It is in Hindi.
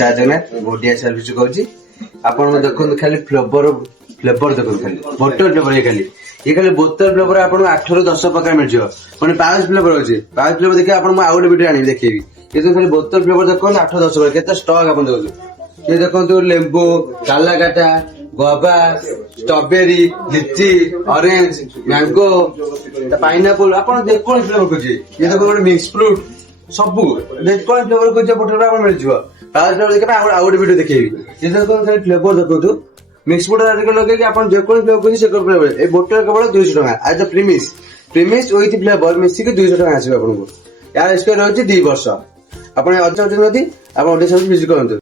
जय जगन्नाथ ओडिया सर्विस कहूँ आप देखो खाली फ्लेवर फ्लेवर देखो खाली बोतल फ्लेवर ये खाली बोतल फ्लेवर आपको 8 ରୁ 10 प्रकार मिल जाए पाउच फ्लेवर अच्छे पाउच फ्लेवर देखिए आपको आउ गोटे वीडियो आनी देखी ये खाली बोतल फ्लेवर देखो 8 ରୁ 10 प्रकार केते स्टॉक आप देखो ये देखो लेंबू कालाकाटा गोवा स्ट्रॉबेरी लिची ऑरेंज मैंगो पाइनएप्पल आप देखो फ्लेवर खोजे ये देखो गोटे मिक्स फ्रूट सब देखो फ्लेवर खोजे बोतल आप मिल जाए पाउच फ्लेवर देखिए आउ गोटे वीडियो देखी ये देखो खाली फ्लेवर देखो मिक्स फ्रूट लगे आप जो फ्लेवर खोजे से फ्लेवर ये बोतल केवल 200 टका आज प्रीमिस प्रीमिस विथ फ्लेवर मिसिक 200 टका आसो आपको यार एक्सपायर रही 2 वर्ष आप अच्छा आप विजिट करूँ।